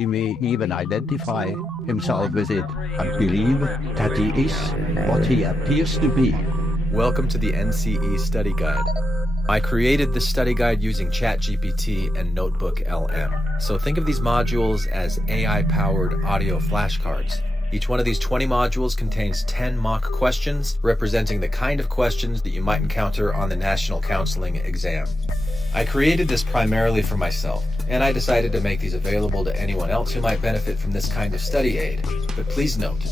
He may even identify himself with it and believe that he is what he appears to be. Welcome to the NCE Study Guide. I created this study guide using ChatGPT and Notebook LM. So think of these modules as AI-powered audio flashcards. Each one of these 20 modules contains 10 mock questions representing the kind of questions that you might encounter on the National Counseling exam. I created this primarily for myself, and I decided to make these available to anyone else who might benefit from this kind of study aid. But please note,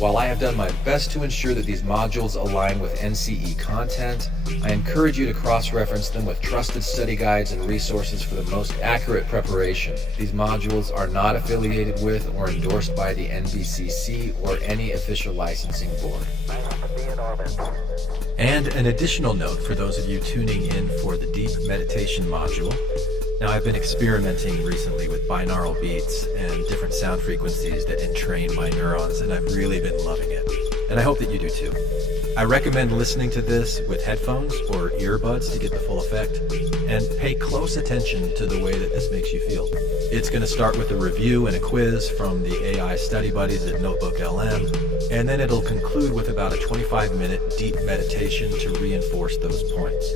while I have done my best to ensure that these modules align with NCE content, I encourage you to cross-reference them with trusted study guides and resources for the most accurate preparation. These modules are not affiliated with or endorsed by the NBCC or any official licensing board. And an additional note for those of you tuning in for the deep meditation module. Now, I've been experimenting recently with binaural beats and different sound frequencies that entrain my neurons, and I've really been loving it. And I hope that you do too. I recommend listening to this with headphones or earbuds to get the full effect, and pay close attention to the way that this makes you feel. It's going to start with a review and a quiz from the AI study buddies at Notebook LM, and then it'll conclude with about a 25-minute deep meditation to reinforce those points.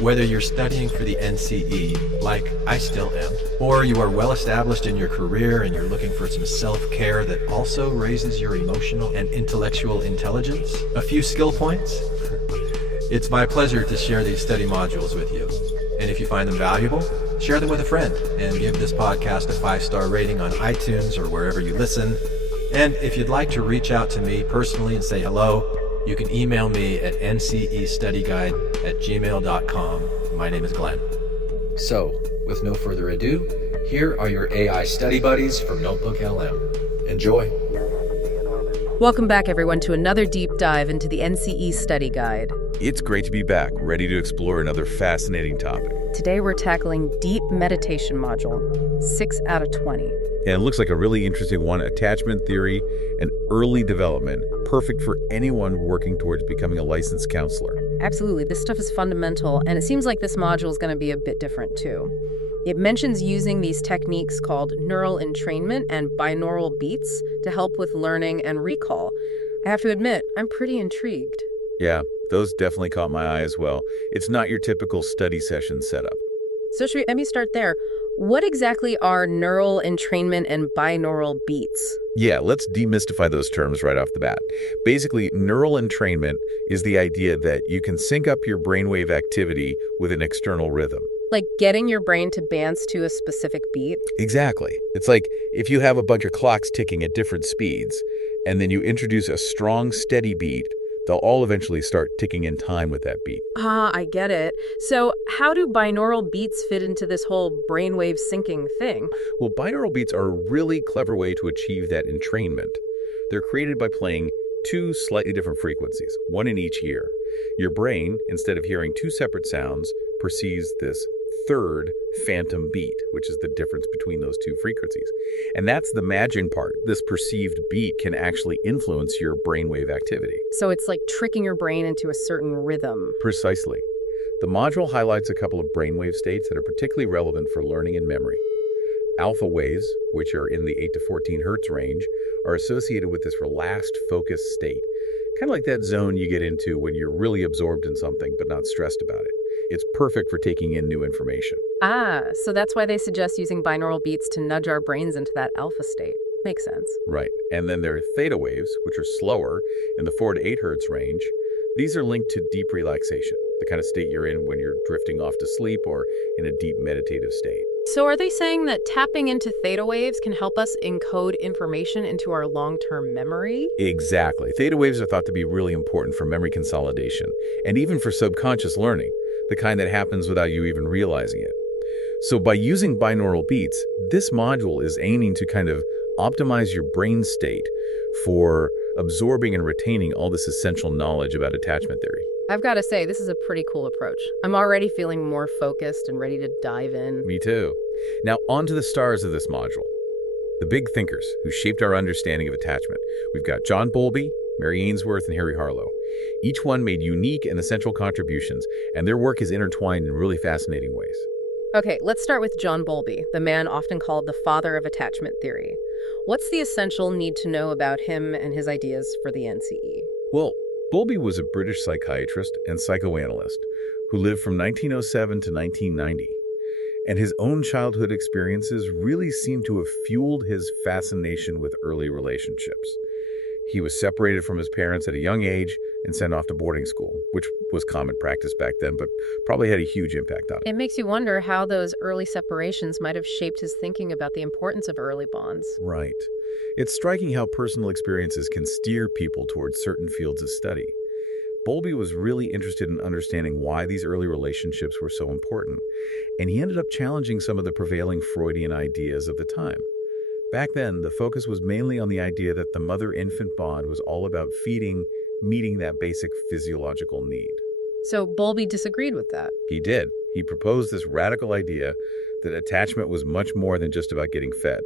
Whether you're studying for the NCE, like I still am, or you are well established in your career and you're looking for some self-care that also raises your emotional and intellectual intelligence, a few skill points, it's my pleasure to share these study modules with you. And if you find them valuable, share them with a friend and give this podcast a 5-star rating on iTunes or wherever you listen. And if you'd like to reach out to me personally and say hello, you can email me at ncestudyguide@gmail.com. My name is Glenn. So, with no further ado, here are your AI study buddies from Notebook LM. Enjoy. Welcome back, everyone, to another deep dive into the NCE Study Guide. It's great to be back, ready to explore another fascinating topic. Today we're tackling Deep Meditation Module, 6 out of 20. And it looks like a really interesting one, attachment theory and early development, perfect for anyone working towards becoming a licensed counselor. Absolutely, this stuff is fundamental, and it seems like this module is going to be a bit different too. It mentions using these techniques called neural entrainment and binaural beats to help with learning and recall. I have to admit, I'm pretty intrigued. Yeah, those definitely caught my eye as well. It's not your typical study session setup. So let me start there. What exactly are neural entrainment and binaural beats? Yeah, let's demystify those terms right off the bat. Basically, neural entrainment is the idea that you can sync up your brainwave activity with an external rhythm. Like getting your brain to dance to a specific beat? Exactly. It's like if you have a bunch of clocks ticking at different speeds, and then you introduce a strong, steady beat, they'll all eventually start ticking in time with that beat. I get it. So how do binaural beats fit into this whole brainwave syncing thing? Well, binaural beats are a really clever way to achieve that entrainment. They're created by playing two slightly different frequencies, one in each ear. Your brain, instead of hearing two separate sounds, perceives this third phantom beat, which is the difference between those two frequencies. And that's the magic part. This perceived beat can actually influence your brainwave activity. So it's like tricking your brain into a certain rhythm. Precisely. The module highlights a couple of brainwave states that are particularly relevant for learning and memory. Alpha waves, which are in the 8 to 14 hertz range, are associated with this relaxed, focused state. Kind of like that zone you get into when you're really absorbed in something but not stressed about it. It's perfect for taking in new information. So that's why they suggest using binaural beats to nudge our brains into that alpha state. Makes sense. Right. And then there are theta waves, which are slower in the 4 to 8 hertz range. These are linked to deep relaxation, the kind of state you're in when you're drifting off to sleep or in a deep meditative state. So are they saying that tapping into theta waves can help us encode information into our long-term memory? Exactly. Theta waves are thought to be really important for memory consolidation and even for subconscious learning, the kind that happens without you even realizing it. So by using binaural beats, this module is aiming to kind of optimize your brain state for absorbing and retaining all this essential knowledge about attachment theory. I've got to say, this is a pretty cool approach. I'm already feeling more focused and ready to dive in. Me too. Now, on to the stars of this module. The big thinkers who shaped our understanding of attachment. We've got John Bowlby, Mary Ainsworth, and Harry Harlow. Each one made unique and essential contributions, and their work is intertwined in really fascinating ways. Okay, let's start with John Bowlby, the man often called the father of attachment theory. What's the essential need to know about him and his ideas for the NCE? Well, Bowlby was a British psychiatrist and psychoanalyst who lived from 1907 to 1990. And his own childhood experiences really seem to have fueled his fascination with early relationships. He was separated from his parents at a young age and sent off to boarding school, which was common practice back then, but probably had a huge impact on him. It makes you wonder how those early separations might have shaped his thinking about the importance of early bonds. Right. It's striking how personal experiences can steer people towards certain fields of study. Bowlby was really interested in understanding why these early relationships were so important, and he ended up challenging some of the prevailing Freudian ideas of the time. Back then, the focus was mainly on the idea that the mother-infant bond was all about feeding, meeting that basic physiological need. So Bowlby disagreed with that. He did. He proposed this radical idea that attachment was much more than just about getting fed.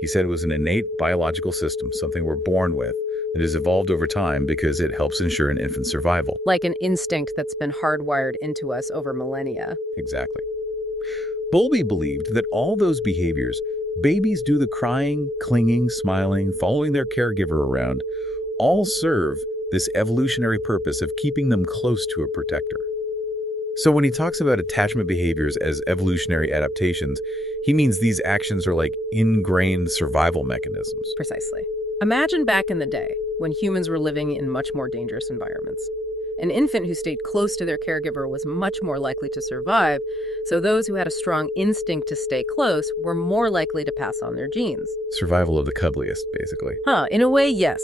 He said it was an innate biological system, something we're born with, that has evolved over time because it helps ensure an infant's survival. Like an instinct that's been hardwired into us over millennia. Exactly. Bowlby believed that all those behaviors, babies do the crying, clinging, smiling, following their caregiver around, all serve this evolutionary purpose of keeping them close to a protector. So when he talks about attachment behaviors as evolutionary adaptations, he means these actions are like ingrained survival mechanisms. Precisely. Imagine back in the day when humans were living in much more dangerous environments. An infant who stayed close to their caregiver was much more likely to survive, so those who had a strong instinct to stay close were more likely to pass on their genes. Survival of the cuddliest, basically. In a way, yes.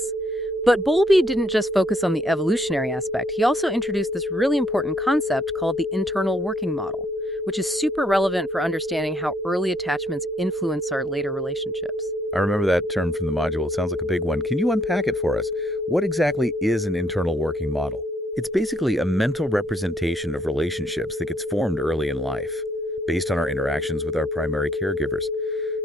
But Bowlby didn't just focus on the evolutionary aspect. He also introduced this really important concept called the internal working model, which is super relevant for understanding how early attachments influence our later relationships. I remember that term from the module. It sounds like a big one. Can you unpack it for us? What exactly is an internal working model? It's basically a mental representation of relationships that gets formed early in life, based on our interactions with our primary caregivers.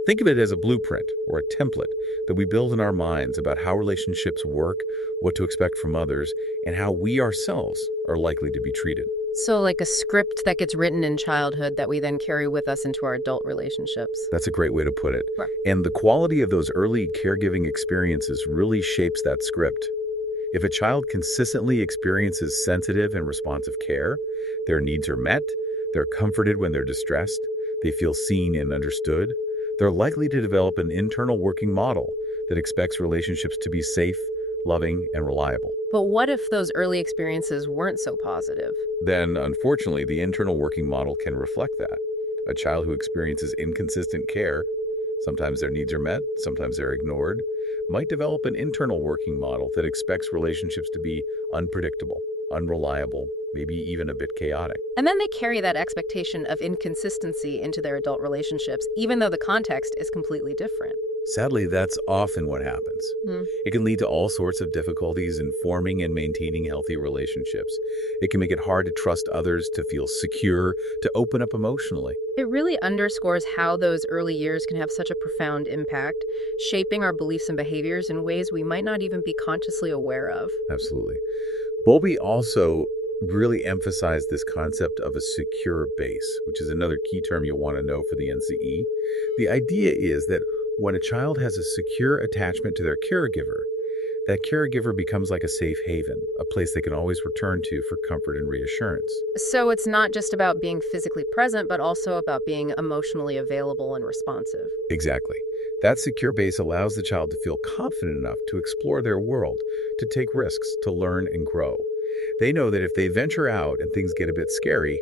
Think of it as a blueprint or a template that we build in our minds about how relationships work, what to expect from others, and how we ourselves are likely to be treated. So like a script that gets written in childhood that we then carry with us into our adult relationships. That's a great way to put it. Right. And the quality of those early caregiving experiences really shapes that script. If a child consistently experiences sensitive and responsive care, their needs are met, they're comforted when they're distressed, they feel seen and understood, they're likely to develop an internal working model that expects relationships to be safe, loving, and reliable. But what if those early experiences weren't so positive? Then, unfortunately, the internal working model can reflect that. A child who experiences inconsistent care, sometimes their needs are met, sometimes they're ignored, might develop an internal working model that expects relationships to be unpredictable, unreliable, maybe even a bit chaotic. And then they carry that expectation of inconsistency into their adult relationships, even though the context is completely different. Sadly, that's often what happens. It can lead to all sorts of difficulties in forming and maintaining healthy relationships. It can make it hard to trust others, to feel secure, to open up emotionally. It really underscores how those early years can have such a profound impact, shaping our beliefs and behaviors in ways we might not even be consciously aware of. Absolutely. Bowlby also really emphasized this concept of a secure base, which is another key term you'll want to know for the NCE. The idea is that when a child has a secure attachment to their caregiver, that caregiver becomes like a safe haven, a place they can always return to for comfort and reassurance. So it's not just about being physically present, but also about being emotionally available and responsive. Exactly. That secure base allows the child to feel confident enough to explore their world, to take risks, to learn and grow. They know that if they venture out and things get a bit scary,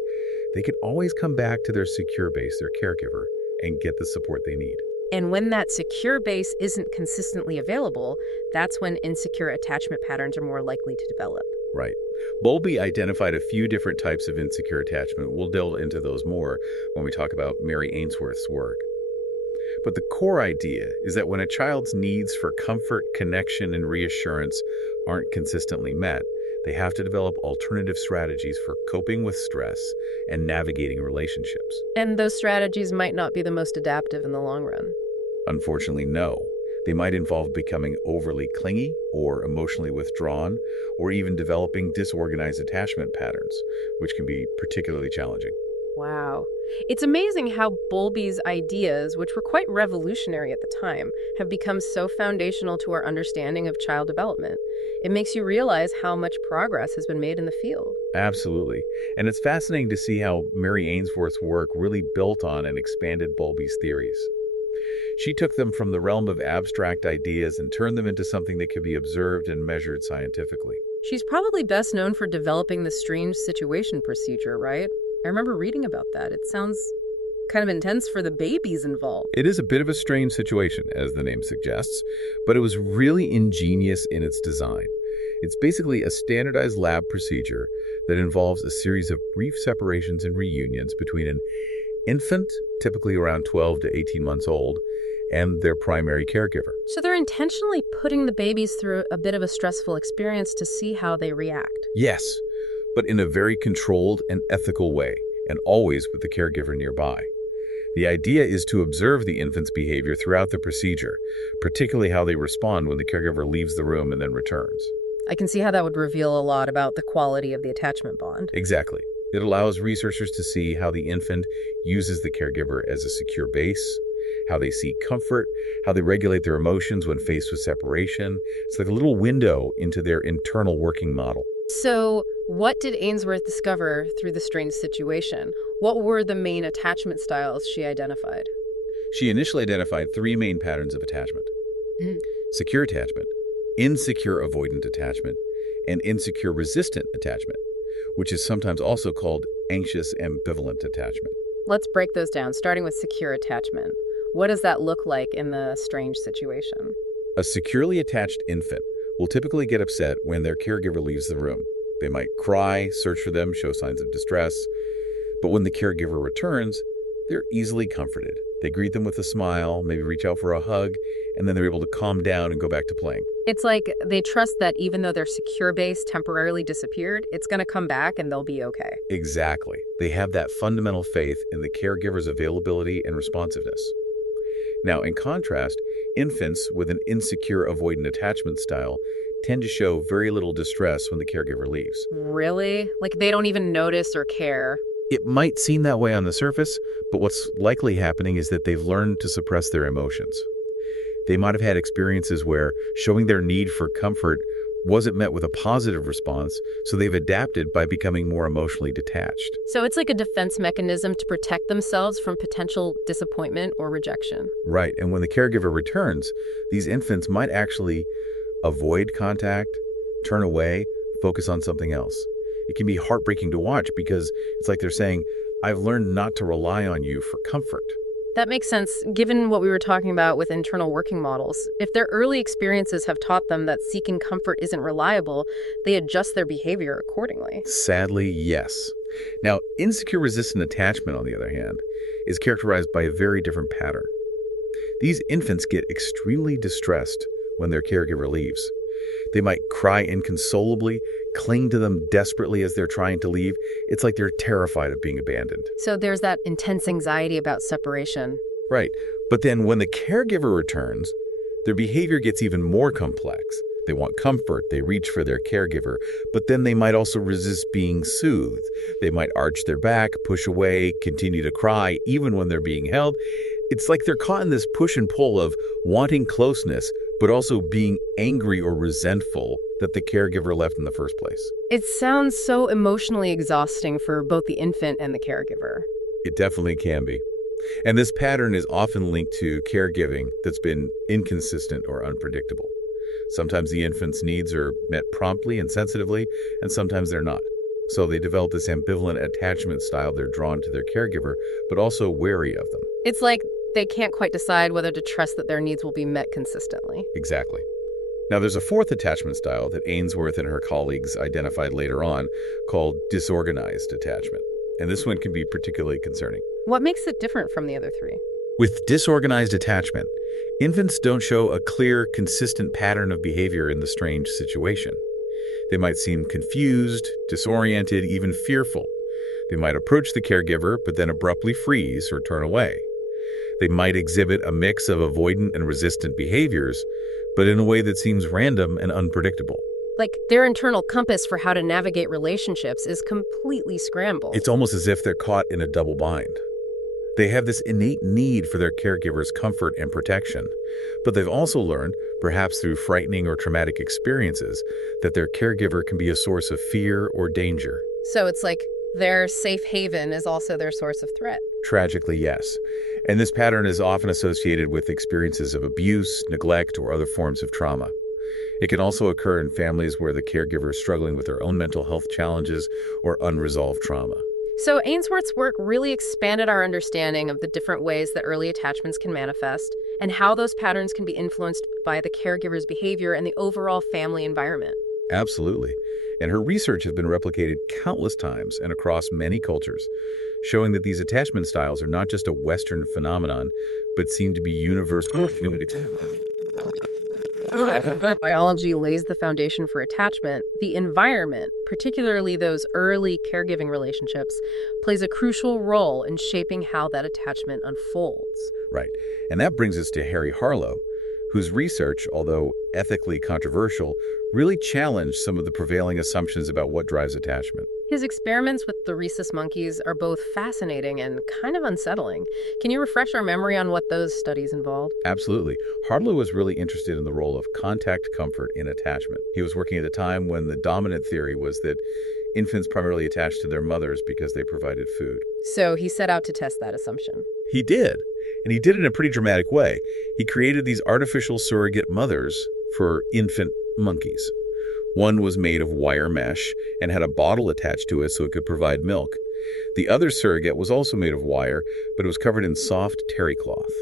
they can always come back to their secure base, their caregiver, and get the support they need. And when that secure base isn't consistently available, that's when insecure attachment patterns are more likely to develop. Right. Bowlby identified a few different types of insecure attachment. We'll delve into those more when we talk about Mary Ainsworth's work. But the core idea is that when a child's needs for comfort, connection, and reassurance aren't consistently met, they have to develop alternative strategies for coping with stress and navigating relationships. And those strategies might not be the most adaptive in the long run. Unfortunately, no. They might involve becoming overly clingy or emotionally withdrawn, or even developing disorganized attachment patterns, which can be particularly challenging. Wow. It's amazing how Bowlby's ideas, which were quite revolutionary at the time, have become so foundational to our understanding of child development. It makes you realize how much progress has been made in the field. Absolutely. And it's fascinating to see how Mary Ainsworth's work really built on and expanded Bowlby's theories. She took them from the realm of abstract ideas and turned them into something that could be observed and measured scientifically. She's probably best known for developing the strange situation procedure, right? I remember reading about that. It sounds kind of intense for the babies involved. It is a bit of a strange situation, as the name suggests, but it was really ingenious in its design. It's basically a standardized lab procedure that involves a series of brief separations and reunions between an infant, typically around 12 to 18 months old, and their primary caregiver. So they're intentionally putting the babies through a bit of a stressful experience to see how they react. Yes, but in a very controlled and ethical way, and always with the caregiver nearby. The idea is to observe the infant's behavior throughout the procedure, particularly how they respond when the caregiver leaves the room and then returns. I can see how that would reveal a lot about the quality of the attachment bond. Exactly. It allows researchers to see how the infant uses the caregiver as a secure base, how they seek comfort, how they regulate their emotions when faced with separation. It's like a little window into their internal working model. So, what did Ainsworth discover through the strange situation? What were the main attachment styles she identified? She initially identified three main patterns of attachment. Secure attachment, insecure avoidant attachment, and insecure resistant attachment, which is sometimes also called anxious ambivalent attachment. Let's break those down, starting with secure attachment. What does that look like in the strange situation? A securely attached infant will typically get upset when their caregiver leaves the room. They might cry, search for them, show signs of distress. But when the caregiver returns, they're easily comforted. They greet them with a smile, maybe reach out for a hug, and then they're able to calm down and go back to playing. It's like they trust that even though their secure base temporarily disappeared, it's going to come back and they'll be okay. Exactly. They have that fundamental faith in the caregiver's availability and responsiveness. Now, in contrast, infants with an insecure avoidant attachment style tend to show very little distress when the caregiver leaves. Really? Like they don't even notice or care? It might seem that way on the surface, but what's likely happening is that they've learned to suppress their emotions. They might have had experiences where showing their need for comfort wasn't met with a positive response, so they've adapted by becoming more emotionally detached. So it's like a defense mechanism to protect themselves from potential disappointment or rejection. Right, and when the caregiver returns, these infants might actually avoid contact, turn away, focus on something else. It can be heartbreaking to watch because it's like they're saying, I've learned not to rely on you for comfort. That makes sense, given what we were talking about with internal working models. If their early experiences have taught them that seeking comfort isn't reliable, they adjust their behavior accordingly. Sadly, yes. Now, insecure resistant attachment, on the other hand, is characterized by a very different pattern. These infants get extremely distressed when their caregiver leaves. They might cry inconsolably, cling to them desperately as they're trying to leave. It's like they're terrified of being abandoned. So there's that intense anxiety about separation. Right. But then when the caregiver returns, their behavior gets even more complex. They want comfort, they reach for their caregiver, but then they might also resist being soothed. They might arch their back, push away, continue to cry, even when they're being held. It's like they're caught in this push and pull of wanting closeness, but also being angry or resentful that the caregiver left in the first place. It sounds so emotionally exhausting for both the infant and the caregiver. It definitely can be. And this pattern is often linked to caregiving that's been inconsistent or unpredictable. Sometimes the infant's needs are met promptly and sensitively, and sometimes they're not. So they develop this ambivalent attachment style. They're drawn to their caregiver, but also wary of them. It's like they can't quite decide whether to trust that their needs will be met consistently. Exactly. Now, there's a fourth attachment style that Ainsworth and her colleagues identified later on called disorganized attachment. And this one can be particularly concerning. What makes it different from the other three? With disorganized attachment, infants don't show a clear, consistent pattern of behavior in the strange situation. They might seem confused, disoriented, even fearful. They might approach the caregiver, but then abruptly freeze or turn away. They might exhibit a mix of avoidant and resistant behaviors, but in a way that seems random and unpredictable. Like, their internal compass for how to navigate relationships is completely scrambled. It's almost as if they're caught in a double bind. They have this innate need for their caregiver's comfort and protection, but they've also learned, perhaps through frightening or traumatic experiences, that their caregiver can be a source of fear or danger. So it's like their safe haven is also their source of threat. Tragically, yes. And this pattern is often associated with experiences of abuse, neglect, or other forms of trauma. It can also occur in families where the caregiver is struggling with their own mental health challenges or unresolved trauma. So Ainsworth's work really expanded our understanding of the different ways that early attachments can manifest and how those patterns can be influenced by the caregiver's behavior and the overall family environment. Absolutely. And her research has been replicated countless times and across many cultures, showing that these attachment styles are not just a Western phenomenon, but seem to be universal. Biology lays the foundation for attachment. The environment, particularly those early caregiving relationships, plays a crucial role in shaping how that attachment unfolds. Right. And that brings us to Harlow, whose research, although ethically controversial, really challenged some of the prevailing assumptions about what drives attachment. His experiments with the rhesus monkeys are both fascinating and kind of unsettling. Can you refresh our memory on what those studies involved? Absolutely. Harlow was really interested in the role of contact comfort in attachment. He was working at a time when the dominant theory was that infants primarily attached to their mothers because they provided food. So he set out to test that assumption. He did. And he did it in a pretty dramatic way. He created these artificial surrogate mothers for infant monkeys. One was made of wire mesh and had a bottle attached to it so it could provide milk. The other surrogate was also made of wire, but it was covered in soft terry cloth.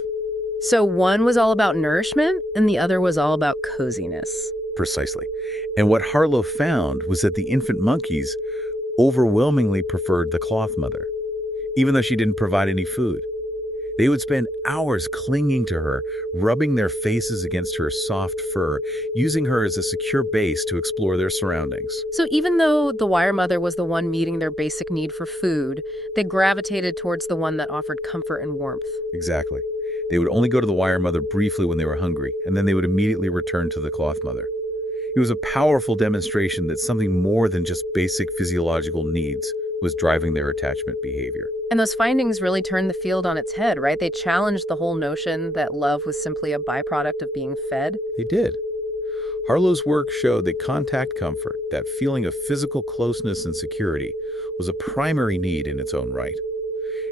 So one was all about nourishment and the other was all about coziness. Precisely. And what Harlow found was that the infant monkeys overwhelmingly preferred the cloth mother, even though she didn't provide any food. They would spend hours clinging to her, rubbing their faces against her soft fur, using her as a secure base to explore their surroundings. So even though the wire mother was the one meeting their basic need for food, they gravitated towards the one that offered comfort and warmth. Exactly. They would only go to the wire mother briefly when they were hungry, and then they would immediately return to the cloth mother. It was a powerful demonstration that something more than just basic physiological needs was driving their attachment behavior. And those findings really turned the field on its head, right? They challenged the whole notion that love was simply a byproduct of being fed. They did. Harlow's work showed that contact comfort, that feeling of physical closeness and security, was a primary need in its own right.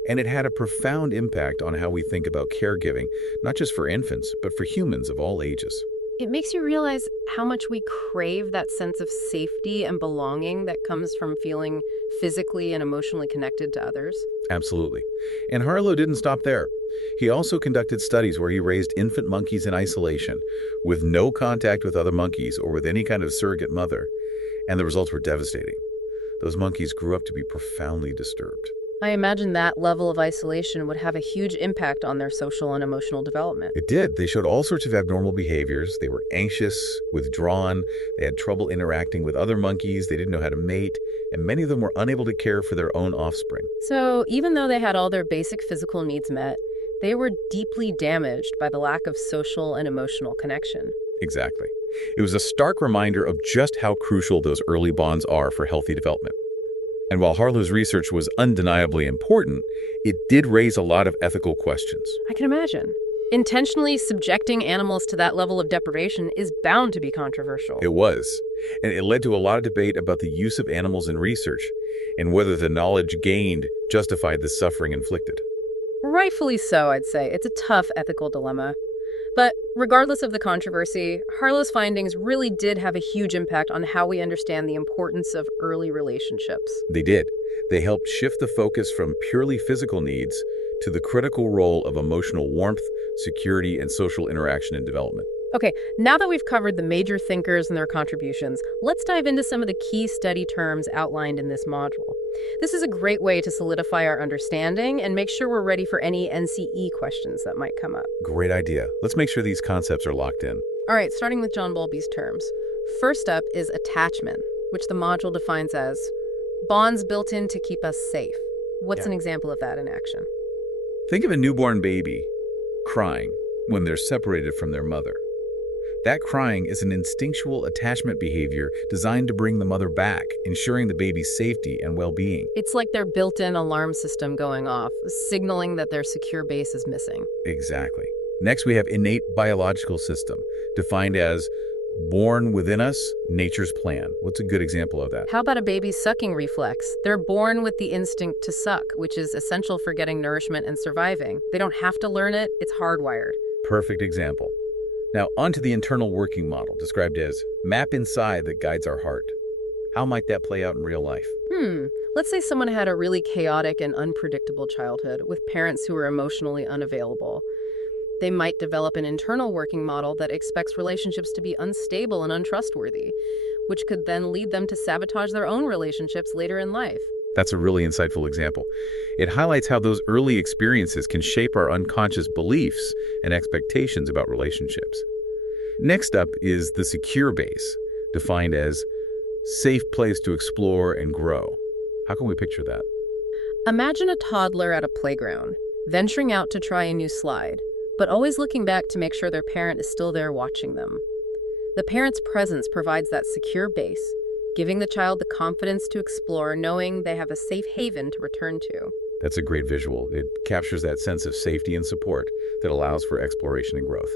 And it had a profound impact on how we think about caregiving, not just for infants, but for humans of all ages. It makes you realize how much we crave that sense of safety and belonging that comes from feeling physically and emotionally connected to others. Absolutely. And Harlow didn't stop there. He also conducted studies where he raised infant monkeys in isolation, with no contact with other monkeys or with any kind of surrogate mother, and the results were devastating. Those monkeys grew up to be profoundly disturbed. I imagine that level of isolation would have a huge impact on their social and emotional development. It did. They showed all sorts of abnormal behaviors. They were anxious, withdrawn, they had trouble interacting with other monkeys, they didn't know how to mate, and many of them were unable to care for their own offspring. So even though they had all their basic physical needs met, they were deeply damaged by the lack of social and emotional connection. Exactly. It was a stark reminder of just how crucial those early bonds are for healthy development. And while Harlow's research was undeniably important, it did raise a lot of ethical questions. I can imagine. Intentionally subjecting animals to that level of deprivation is bound to be controversial. It was. And it led to a lot of debate about the use of animals in research and whether the knowledge gained justified the suffering inflicted. Rightfully so, I'd say. It's a tough ethical dilemma. But regardless of the controversy, Harlow's findings really did have a huge impact on how we understand the importance of early relationships. They did. They helped shift the focus from purely physical needs to the critical role of emotional warmth, security, and social interaction in development. Okay, now that we've covered the major thinkers and their contributions, let's dive into some of the key study terms outlined in this module. This is a great way to solidify our understanding and make sure we're ready for any NCE questions that might come up. Great idea. Let's make sure these concepts are locked in. All right, starting with John Bowlby's terms. First up is attachment, which the module defines as bonds built in to keep us safe. What's an example of that in action? Think of a newborn baby crying when they're separated from their mother. That crying is an instinctual attachment behavior designed to bring the mother back, ensuring the baby's safety and well-being. It's like their built-in alarm system going off, signaling that their secure base is missing. Exactly. Next, we have innate biological system, defined as born within us, nature's plan. What's a good example of that? How about a baby's sucking reflex? They're born with the instinct to suck, which is essential for getting nourishment and surviving. They don't have to learn it, it's hardwired. Perfect example. Now, on to the internal working model, described as map inside that guides our heart. How might that play out in real life? Let's say someone had a really chaotic and unpredictable childhood with parents who were emotionally unavailable. They might develop an internal working model that expects relationships to be unstable and untrustworthy, which could then lead them to sabotage their own relationships later in life. That's a really insightful example. It highlights how those early experiences can shape our unconscious beliefs and expectations about relationships. Next up is the secure base, defined as safe place to explore and grow. How can we picture that? Imagine a toddler at a playground, venturing out to try a new slide, but always looking back to make sure their parent is still there watching them. The parent's presence provides that secure base, giving the child the confidence to explore, knowing they have a safe haven to return to. That's a great visual. It captures that sense of safety and support that allows for exploration and growth.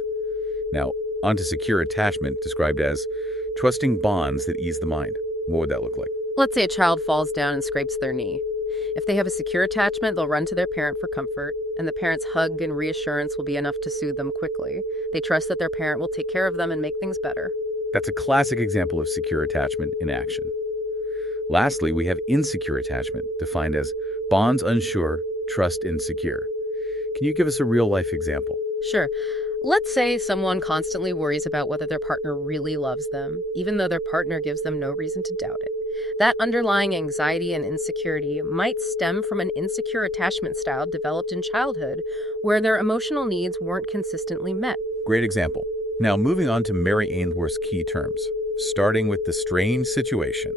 Now, on to secure attachment, described as trusting bonds that ease the mind. What would that look like? Let's say a child falls down and scrapes their knee. If they have a secure attachment, they'll run to their parent for comfort, and the parent's hug and reassurance will be enough to soothe them quickly. They trust that their parent will take care of them and make things better. That's a classic example of secure attachment in action. Lastly, we have insecure attachment, defined as bonds unsure, trust insecure. Can you give us a real-life example? Sure. Let's say someone constantly worries about whether their partner really loves them, even though their partner gives them no reason to doubt it. That underlying anxiety and insecurity might stem from an insecure attachment style developed in childhood, where their emotional needs weren't consistently met. Great example. Now, moving on to Mary Ainsworth's key terms, starting with the strange situation,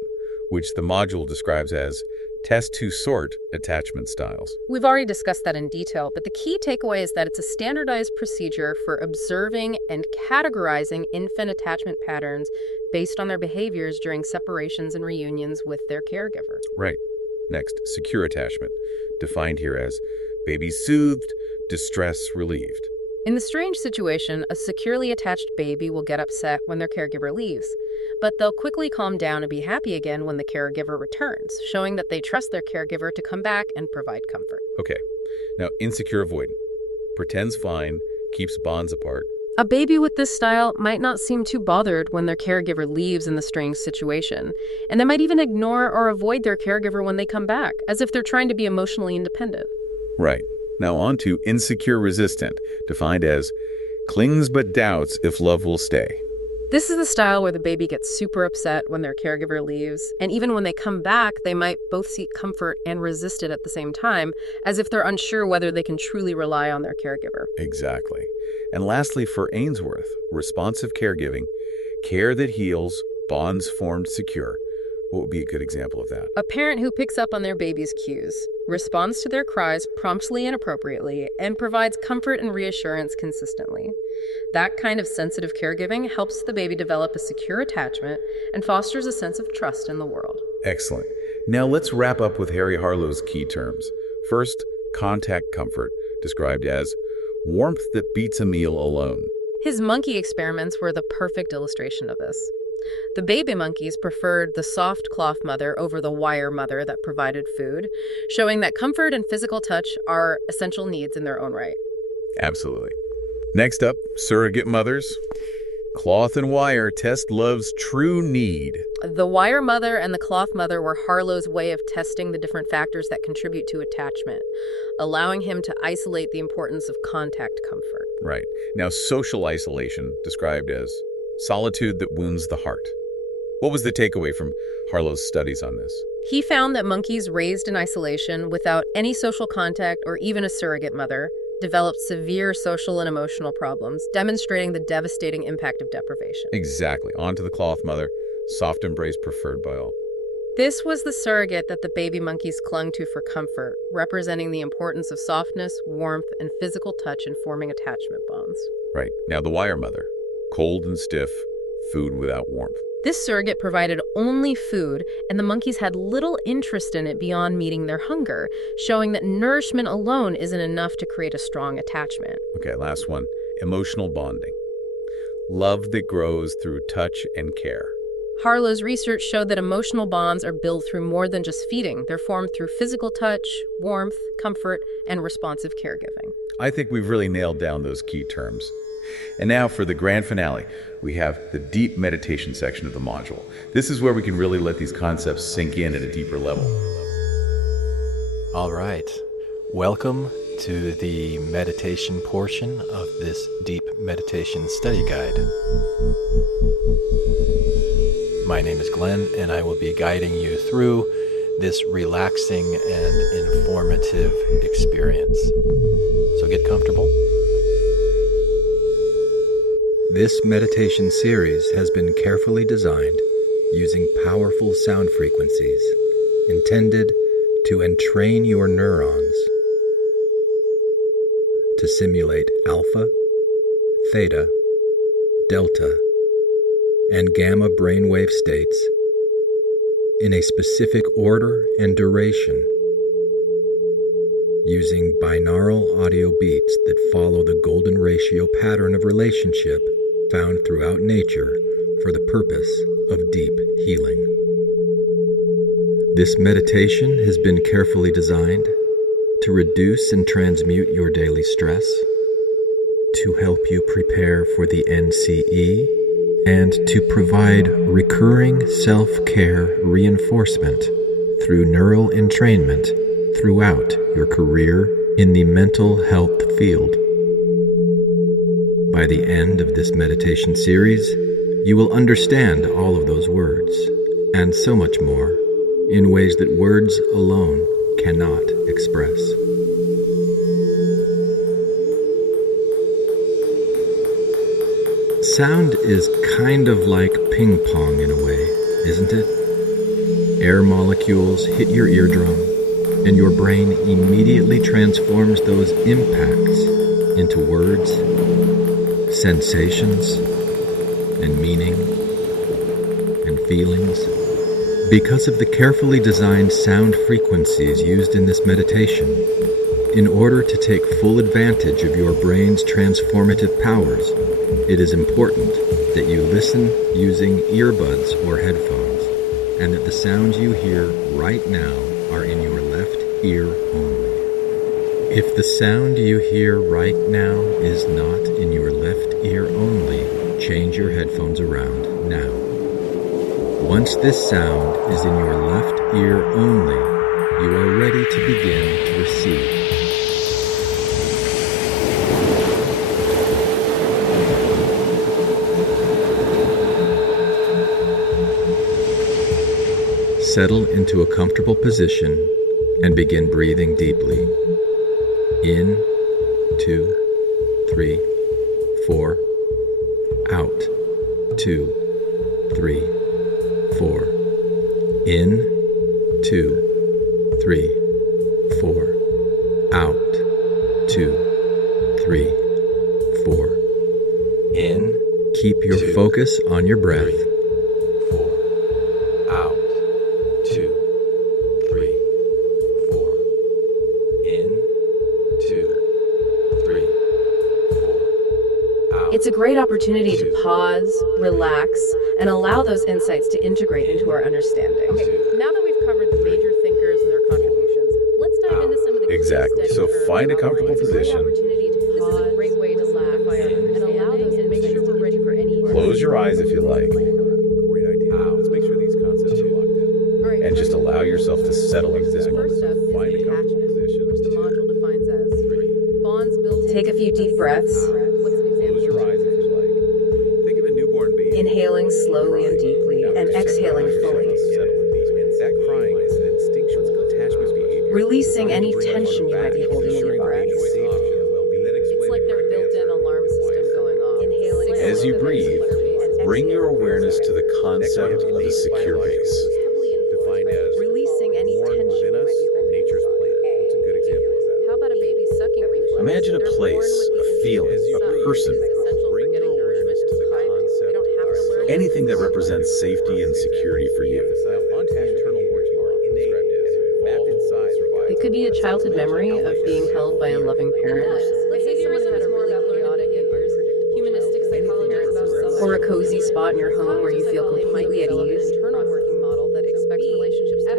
which the module describes as test to sort attachment styles. We've already discussed that in detail, but the key takeaway is that it's a standardized procedure for observing and categorizing infant attachment patterns based on their behaviors during separations and reunions with their caregiver. Right. Next, secure attachment, defined here as baby soothed, distress relieved. In the strange situation, a securely attached baby will get upset when their caregiver leaves, but they'll quickly calm down and be happy again when the caregiver returns, showing that they trust their caregiver to come back and provide comfort. Okay. Now, insecure avoidant, pretends fine, keeps bonds apart. A baby with this style might not seem too bothered when their caregiver leaves in the strange situation, and they might even ignore or avoid their caregiver when they come back, as if they're trying to be emotionally independent. Right. Now on to insecure resistant, defined as clings but doubts if love will stay. This is the style where the baby gets super upset when their caregiver leaves, and even when they come back, they might both seek comfort and resist it at the same time, as if they're unsure whether they can truly rely on their caregiver. Exactly. And lastly, for Ainsworth, responsive caregiving, care that heals, bonds formed secure. What would be a good example of that? A parent who picks up on their baby's cues, responds to their cries promptly and appropriately, and provides comfort and reassurance consistently. That kind of sensitive caregiving helps the baby develop a secure attachment and fosters a sense of trust in the world. Excellent. Now let's wrap up with Harry Harlow's key terms. First, contact comfort, described as warmth that beats a meal alone. His monkey experiments were the perfect illustration of this. The baby monkeys preferred the soft cloth mother over the wire mother that provided food, showing that comfort and physical touch are essential needs in their own right. Absolutely. Next up, surrogate mothers. Cloth and wire test love's true need. The wire mother and the cloth mother were Harlow's way of testing the different factors that contribute to attachment, allowing him to isolate the importance of contact comfort. Right. Now, social isolation, described as solitude that wounds the heart. What was the takeaway from Harlow's studies on this? He found that monkeys raised in isolation without any social contact or even a surrogate mother developed severe social and emotional problems, demonstrating the devastating impact of deprivation. Exactly. On to the cloth mother, soft embrace preferred by all. This was the surrogate that the baby monkeys clung to for comfort, representing the importance of softness, warmth, and physical touch in forming attachment bonds. Right. Now the wire mother, cold and stiff, food without warmth. This surrogate provided only food, and the monkeys had little interest in it beyond meeting their hunger, showing that nourishment alone isn't enough to create a strong attachment. Okay, last one. Emotional bonding. Love that grows through touch and care. Harlow's research showed that emotional bonds are built through more than just feeding. They're formed through physical touch, warmth, comfort, and responsive caregiving. I think we've really nailed down those key terms. And now for the grand finale, we have the deep meditation section of the module. This is where we can really let these concepts sink in at a deeper level. All right. Welcome to the meditation portion of this deep meditation study guide. My name is Glenn, and I will be guiding you through this relaxing and informative experience. So get comfortable. This meditation series has been carefully designed using powerful sound frequencies intended to entrain your neurons to simulate alpha, theta, delta, and gamma brainwave states in a specific order and duration, using binaural audio beats that follow the golden ratio pattern of relationship found throughout nature for the purpose of deep healing. This meditation has been carefully designed to reduce and transmute your daily stress, to help you prepare for the NCE, and to provide recurring self-care reinforcement through neural entrainment throughout your career in the mental health field. By the end of this meditation series, you will understand all of those words, and so much more, in ways that words alone cannot express. Sound is kind of like ping pong in a way, isn't it? Air molecules hit your eardrum, and your brain immediately transforms those impacts into words, sensations, and meaning, and feelings. Because of the carefully designed sound frequencies used in this meditation, in order to take full advantage of your brain's transformative powers, it is important that you listen using earbuds or headphones, and that the sounds you hear right now are in your left ear only. If the sound you hear right now is not in your left ear only, change your headphones around now. Once this sound is in your left ear only, you are ready to begin to receive. Settle into a comfortable position and begin breathing deeply. In, 2, 3, 4. Out, 2, 3, 4. In, 2, 3, 4. Out, 2, 3, 4. In. Keep your focus on your breath. 4. Out. 2, 3, 4. In. 2, 3, 4. Out. It's a great opportunity to pause, relax, and allow those insights to integrate into our understanding. Okay, now that we've covered the major thinkers and their contributions, let's dive into some of the Exactly. So find a comfortable position. This is a great way to relax and allow those and make sure we're ready for any. Close your eyes if you like. Great idea. Let's make sure these concepts are locked in. All right, And just allow yourself to settle into this moment. First up is Find a comfortable attachment, position. which the module defines as bonds built. Take a few deep breaths. What's an example? Close your eyes if you like. Think of a newborn baby. Inhaling slowly and deeply, Now, and just exhaling allow yourself fully. to settle in these moments. That crying is an instinctual attachment behavior. Releasing any tension you might be holding in your breath. It's like their built-in alarm system going off. Inhaling As you breathe, bring your awareness to the concept of a secure base. Defined as releasing any born tension within you us, might be holding. nature's plan. What's a good example of that? How about a baby sucking reflex? Imagine a They're place, born with a the feeling, instinct a to suck, person. which is essential for Bring getting your nourishment awareness to and the supply anything that represents safety and security for you. It could be a childhood memory of being held by a loving parent, or a cozy spot in your home where you feel completely at ease,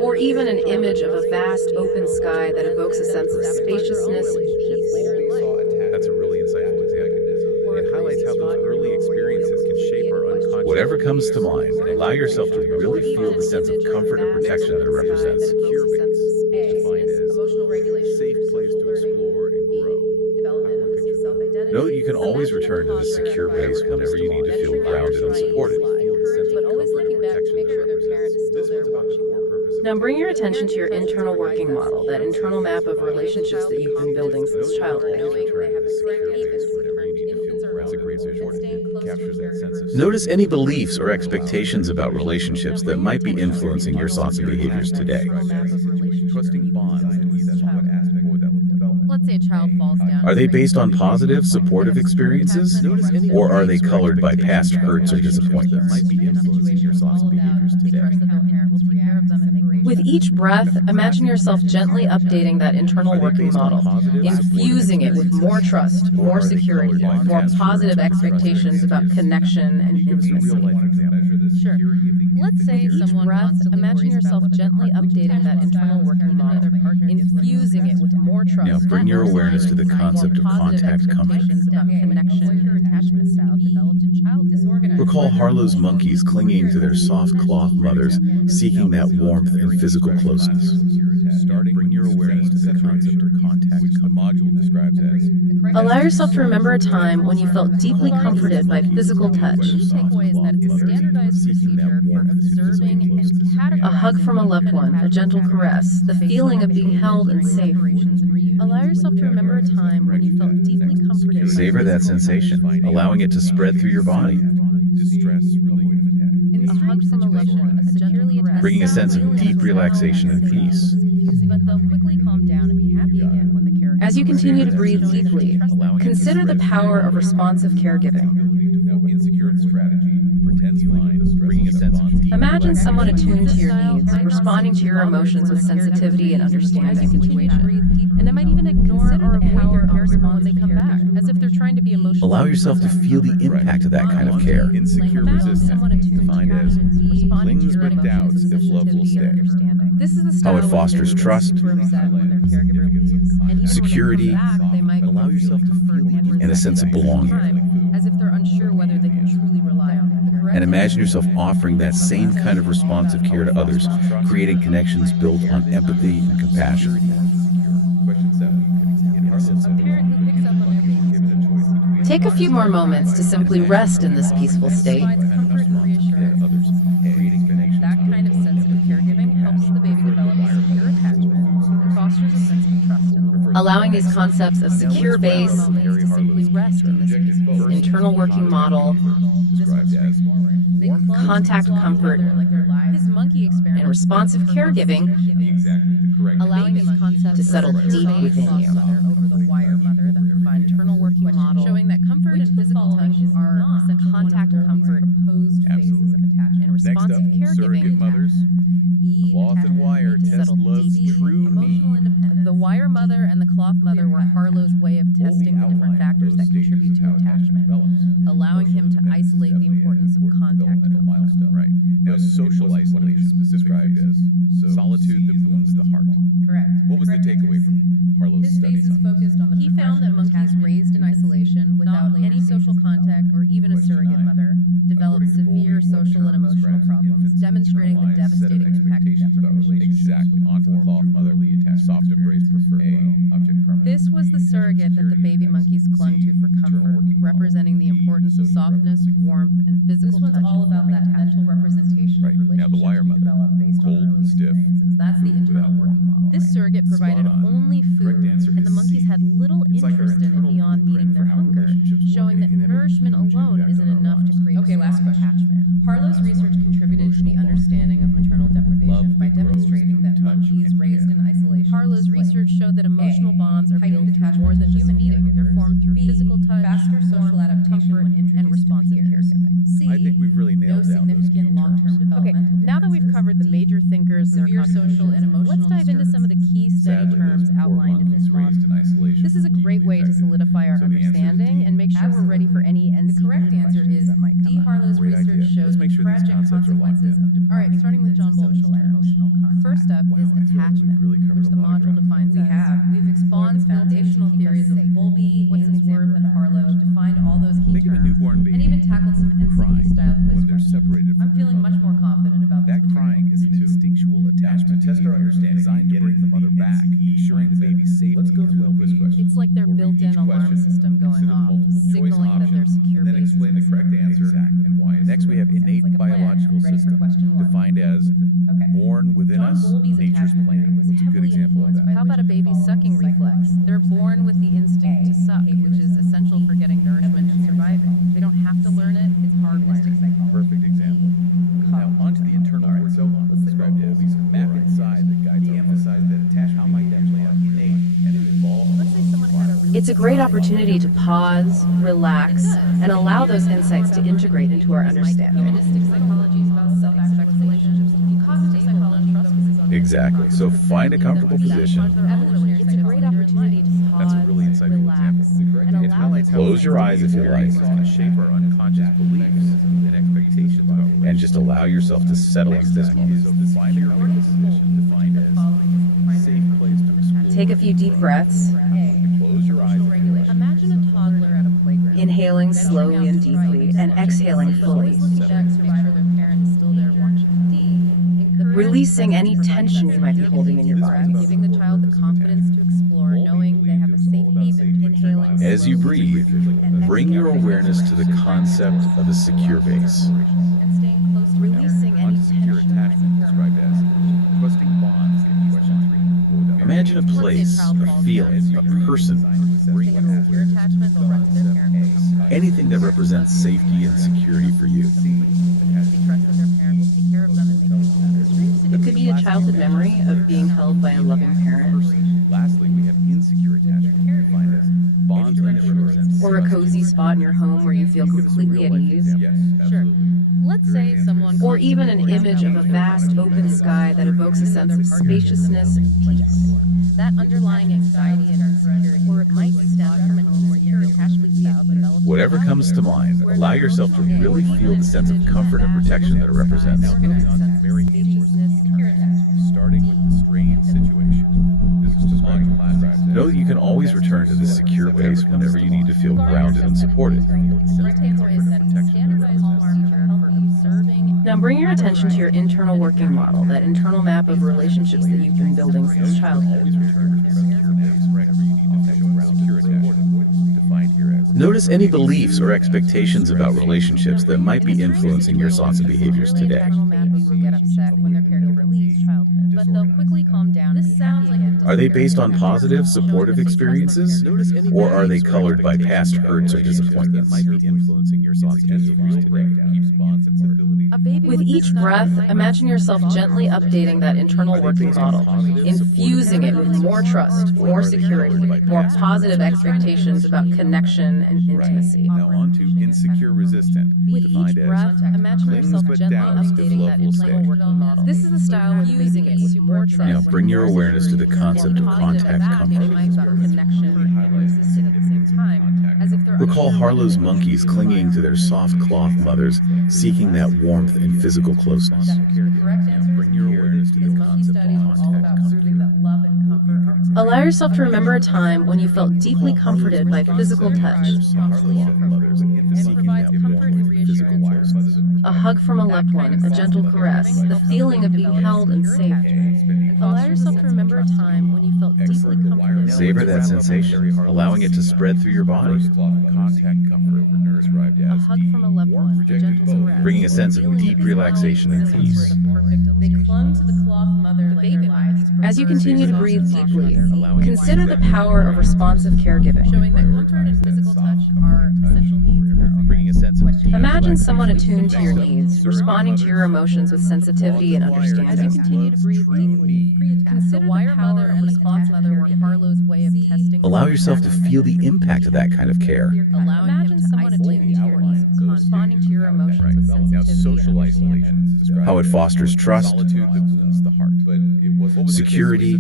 or even an image of a vast open sky that evokes a sense of spaciousness and peace. That's a really insightful example. It highlights how those early experiences can shape our unconscious. Whatever comes to mind, allow yourself to really feel the sense of comfort and protection that it represents. Secure base, defined as a safe place to explore and grow. Know that you can always return to this secure base whenever you need to feel grounded and supported. But always looking back to make sure their parent is still there watching. Now bring your attention to your internal working model, that internal map of relationships that you've been building since childhood. Notice any beliefs or expectations about relationships that might be influencing your thoughts and behaviors today. Let's say a child falls down. Are they based on positive, supportive experiences, or are they colored by past hurts or disappointments? With each breath, imagine yourself gently updating that internal working model, infusing it with more trust, more security, more positive expectations about connection and intimacy. Sure. Let's say someone imagine yourself gently updating that internal working model, infusing it with more trust. Now bring your awareness to the concept of contact comfort. Recall Harlow's monkeys clinging to their soft cloth mothers, seeking that warmth and physical closeness. Bring your awareness to the concept of contact, which the module describes as. Allow yourself to remember a time when you felt deeply comforted by physical touch. A hug from a loved one, a gentle caress, the feeling of being held and safe. Allow yourself to remember a time when you felt deeply comforted. Savor that sensation, allowing it to spread through your body. A hug from a loved one, a securely attached, bringing a sense of deep relaxation and peace. But they'll quickly calm down and be happy again when the caregiver. As you continue to breathe deeply, consider the power of responsive caregiving. Imagine someone attuned to your needs, responding to your emotions with sensitivity and understanding. And they might even ignore or avoid their response when they come back, as if they're trying to be emotional. Allow yourself to feel the impact of that kind of care. Insecure resistance, defined as clings but doubts if love will stay. This is the style how it fosters trust, security, allow yourself to feel and a sense of belonging. As if they're unsure whether they can truly rely on it. And imagine yourself offering that same kind of responsive care to others, creating connections built on empathy and compassion. Take a few more moments to simply rest in this peaceful state. That kind of sensitive caregiving helps the baby develop a secure attachment and fosters a sense of trust in the world. Allowing these concepts of secure base to simply rest in this peaceful internal working model, contact comfort, and responsive caregiving, allowing these concepts to settle deep within you. Internal working model, showing that comfort and physical touch are not contact comfort, proposed phases of attachment. And responsive caregiving, mothers, cloth and wire test love's true need. The wire mother and the cloth mother were Harlow's way of testing the different factors that contribute to attachment, allowing him to isolate the importance of contact. Right. Now, social isolation is described as solitude that wounds the heart. Correct. What was the takeaway from Harlow's studies on this? He found that monkeys raised in isolation without any social contact or even a surrogate mother developed severe social and emotional problems, demonstrating the devastating impact of deprivation. Exactly. Onto the cloth motherly attached, soft embrace preferred object permanent. This was the surrogate that the baby monkeys clung to for comfort, representing the importance of softness, warmth, and physical touch. This was all about that mental representation of relationships now the wire mother, developed based on cold and early stiff, experiences. That's the internal working model. This surrogate provided only food, and the monkeys had little interest in it beyond meeting their hunger, showing that nourishment alone isn't enough to create. Okay, last question. attachment. Harlow's research contributed to the understanding of maternal deprivation by demonstrating that monkeys raised in isolation. Harlow's research showed that emotional bonds are built through more than just feeding. They're formed through physical touch, faster social adaptation, and responsive caregiving. I think we've really nailed No down those significant key long-term terms. developmental Now that we've covered the major thinkers and their severe social and contributions, emotional let's dive into some of the key study Sadly, terms those poor outlined in this monkeys raised in module. isolation This is a were great deeply way to affected. solidify our So the answer is understanding D. and make sure we're ready for any NCE The correct answer questions is that might D. come up. Harlow's Great research idea. shows Let's make sure these tragic concepts are locked consequences in. of All right, starting with John Bowlby's social and terms. emotional contact. First up Wow, is I feel like we've attachment, really covered which a the lot of module ground. defines We've explored the foundational theories of Bowlby, What's an Ainsworth, example and of that? Harlow, defined all those key Think of a terms, newborn baby and even tackled some crying NCE-style quiz when they're questions. separated from I'm their feeling mother. much more confident about That this crying is an instinctual attachment to test our understanding designed to bring the mother back, ensuring the baby's safety. Let's go through the quiz question. It's like their We'll read built-in each alarm question, system going consider the off, multiple choice signaling that their option, secure and then base is explain the correct answer and why. Next, we have innate like a plan. biological Ready for system, question one? defined as Okay. born within John us, Bowlby's nature's attachment plan. theory was What's a good heavily example of influenced that? by How about a which of the baby's sucking following reflex? psychological They're born with the instinct to suck, which is essential for getting nourishment and surviving. They don't have to learn it, it's hardwired. Perfect example. Now, onto the internal work. So, let's describe Bowlby's map inside that guides our emphasize that attachment might play out innate and evolved. Let's say someone had a really It's a great opportunity to pause, relax, and allow those insights to integrate into our understanding. Humanistic psychology is about self-actualized relationships. Cognitive psychology focuses on Exactly. So, find a comfortable position. It's a great opportunity to pause, That's a really insightful relax, example. and It allow highlights how those close your eyes if you like, insights and shape our unconscious beliefs and expectations about relationships. And just allow yourself to settle into this moment. So, find a comfortable position defined as safe place to explore. Take a few deep breaths, Close your eyes. Imagine a toddler at a playground. inhaling slowly and deeply, and exhaling fully, Always looking back to make sure their parent is still there watching. releasing any tension you might be holding in your body. Giving the child the confidence to explore, knowing they have a safe haven. Inhaling. As you breathe, bring your awareness to the concept of a secure base. And staying close to Releasing any Onto secure tension. attachment, described as trusting bonds in question 3. Imagine a place, a feeling, a person, They have a secure attachment, they'll run to their parent first. anything that represents safety and security for you. They trust that their parent will take care of them and make them better. It could be a childhood memory of being held by a loving parent, Lastly, we have insecure attachment, defined as bonds that represent or a cozy spot in your home where you feel completely at ease, Yes, Sure. absolutely. Let's say someone or even an image of a vast open sky that evokes a sense of spaciousness and peace. that underlying anxiety and insecurity, or it might stem from an home where your attachment style develops. Whatever comes to mind, allow yourself to really feel the sense of comfort and protection that it represents. Starting with the strained situation. This is just module class. Know that you can always return to this secure base whenever you need to feel grounded and supported. Now bring your attention to your internal working model, that internal map of relationships that you've been building since childhood. Notice any beliefs or expectations about relationships that might be influencing your thoughts and behaviors today. But they'll quickly calm down. This sounds like Are they based on positive, supportive experiences, or are they colored by past hurts or disappointments? With each breath, imagine yourself gently updating that internal working model, infusing it with more trust, more security, more positive expectations about connection and intimacy. Now on to insecure resistant, with defined each breath, as imagine clings yourself but gently doubts if updating love that will internal stay. working model. This is the style of using it with more trust. Now bring your awareness to the concept of contact comfort. About connection and resisting at the same time, as if they're Recall Harlow's monkeys clinging to their soft cloth mothers, seeking that warmth and physical closeness. Bring your awareness to the concept of contact comfort. Allow yourself to remember a time when you felt deeply comforted by physical touch, a hug from a loved one, a gentle caress, the feeling of being held and safe. Allow yourself to remember a time when you felt deeply comforted. Savor that sensation, allowing it to spread through your body. A hug from a loved one, a gentle caress. Bringing a sense of deep relaxation and peace. They clung to the cloth mother like their lives. As you continue to breathe deeply, consider the power of responsive caregiving. Showing that comfort and physical touch touch are essential needs in their own bringing a sense of deep Imagine someone relaxation. attuned to your needs, responding to your emotions with sensitivity and As you understanding. continue to breathe deeply, consider the wire mother and the cloth leather were Harlow's way of testing. Allow yourself to feel the impact of that kind of care. Imagine someone attuned to your needs, responding to your emotions with Now, sensitivity social and understanding. isolation is described how it fosters trust, solitude that wounds the heart. But it wasn't security,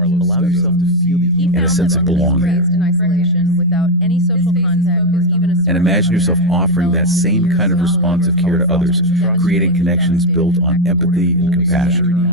allow yourself to feel the He and a found sense that of those belonging. raised in isolation without any social contact or even a And imagine yourself offering that same kind of responsive care to others, creating connections built on empathy and compassion.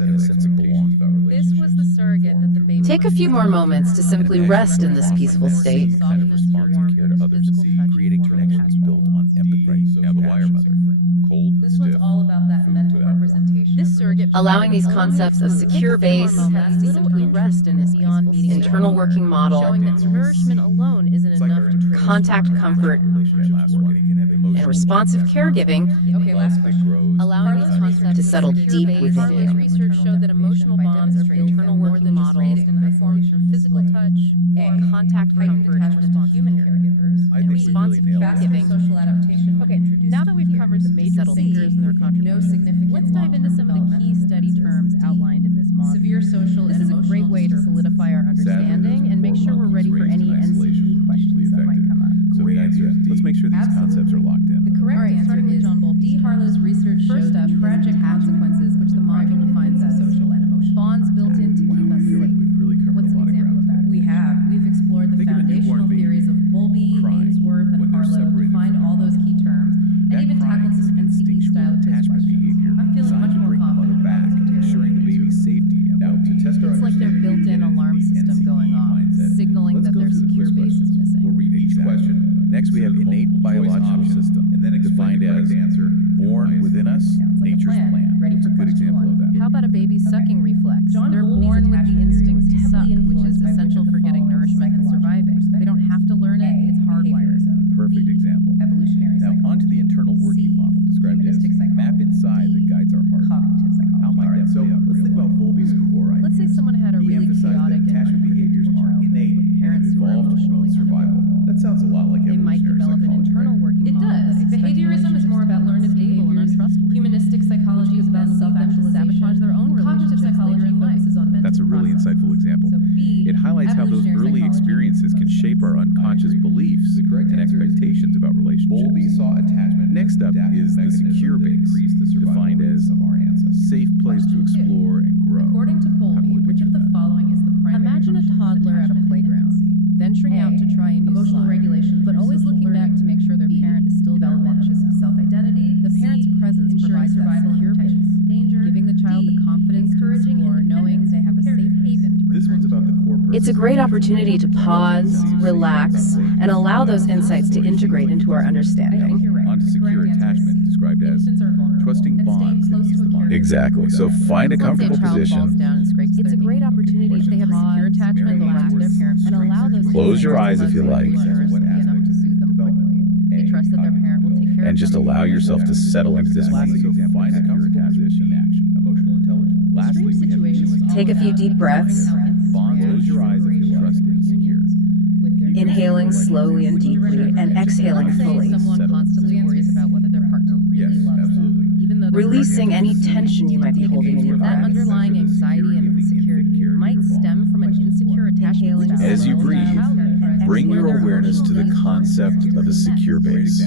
And a sense of belonging. This was the surrogate that the baby. Take a few more moments to simply rest in this peaceful state. Kind of responsive care to others, creating connections built on empathy Now and the wire mother, compassion. cold, This one's stiff, all about that mental representation. This surrogate Allowing these concepts of secure base, has to simply rest in this beyond meeting internal working model, showing that nourishment alone isn't enough to create contact comfort, and responsive caregiving Okay, last question. Allowing these concepts to settle deep within Harlow's you. research showed that emotional bonds are internal working models in the form of physical touch and contact comfort attachment to human caregivers and responsive caregiving. Social adaptation. Okay, now that we've covered the major thinkers and their contributions, let's dive into some of the key study terms outlined in this model. Severe social This and is a emotional great way to solidify our understanding and make sure we're ready for any NCE questions that might come up. Great answer. Let's make sure these concepts are locked in. The correct All right, answer starting with is John Bowlby. D. Harlow's research First showed up, tragic consequences, which the module defines as social and emotional Bonds built in to keep us safe. We've really covered What's a an lot of example of ground. that? We've explored the Think of a foundational newborn baby theories of Bowlby, crying Ainsworth, when and they're Harlow, separated defined from all those key terms, and That even crying tackled is some an NCE instinctual style quiz attachment questions. behavior I'm feeling designed much to more bring the mother confident back, about this ensuring the baby's safety and Now, to well-being. test our It's like their understanding built-in of alarm the system NCE going off, mindset, signaling let's that go their through the secure quiz base is questions. missing. We'll read each question. Next, we have consider innate multiple choice biological options, system, and then explain defined the correct as answer born wisely. within us, Sounds like a nature's plan. plan. Ready for It's a good question example one. of that. How about a baby's sucking reflex? John They're Bowlby's born with the attachment instinct theory to was suck, heavily which is influenced by essential which of for the getting following nourishment and psychological surviving. They don't have to learn it, it's hardwired. behaviorism, Perfect B. example. Evolutionary Now, psychology, onto the internal working C. model, described as Humanistic psychology, map inside D. that guides our heart. Cognitive psychology. How might that So play out in let's real think about life? Bowlby's core ideas. Let's say someone had a He really emphasized that chaotic and attachment behaviors are unpredictable innate childhood with parents and who are evolved to emotionally promote survival. unavailable. That sounds a lot like They might evolutionary develop an psychology, internal right? working It model does. that expects Behaviorism is more about learned relationships to be unstable and behaviors. untrustworthy. Humanistic psychology is about then lead them to self-actualization. sabotage their own Cognitive relationships later psychology in life. focuses on mental That's a really processes. insightful example. So B, It highlights how those evolutionary early psychology experiences can makes shape our sense. unconscious beliefs The correct and answer is expectations about Bowlby relationships. saw attachment Next as up an is the adaptive secure mechanism that base, increased the survival defined rates as of our ancestors. safe place to Question two. explore and grow. According to How do we Bowlby, which picture of the that? following is the primary Imagine a function of toddler at a attachment in playground, infancy? venturing out to try a new Emotional slide, regulation but through always social looking back learning. to make sure their B, parent is still there development watching of them. self-identity. The parent's C, presence ensuring provides that survival and secure protection base, from danger. giving the child D, the confidence to encouraging explore, knowing independence they have a from safe caregivers. haven to This return one's about to. the core purpose. It's a great opportunity to pause, relax, and allow those insights to integrate into our I think understanding. you're right. Onto The secure correct answer is attachment, C. described as Infants are vulnerable, trusting and staying bonds that close ease to a the mind. caregiver. Exactly. So find a Let's say comfortable child falls position. down and scrapes It's a their great knee. opportunity If they to have a secure pause, attachment, they'll run to their parents and allow those Close your insights eyes if you to like. reassurance What be enough aspect to of soothe them development? quickly. They trust that their parent will take care of And them. just allow yourself to settle into this Lastly, moment. So example find a secure comfortable attachment position. in action. Emotional intelligence. Lastly, we have situation was all Take a few about deep breaths. observing how infants Bonds. react Close your eyes if you to trust separation insecure. reunions with their Inhaling caregivers. slowly and deeply and exhaling Let's say fully. someone Settle. constantly worries about whether their partner really Yes, loves absolutely. them, even though their Releasing partner any doesn't. tension you might be Take a holding deep in your breath. That breath. underlying anxiety and insecurity might stem from an insecure attachment Inhaling style. As you Well, breathe, childhood. bring your Their awareness to the emotional concept of a secure base.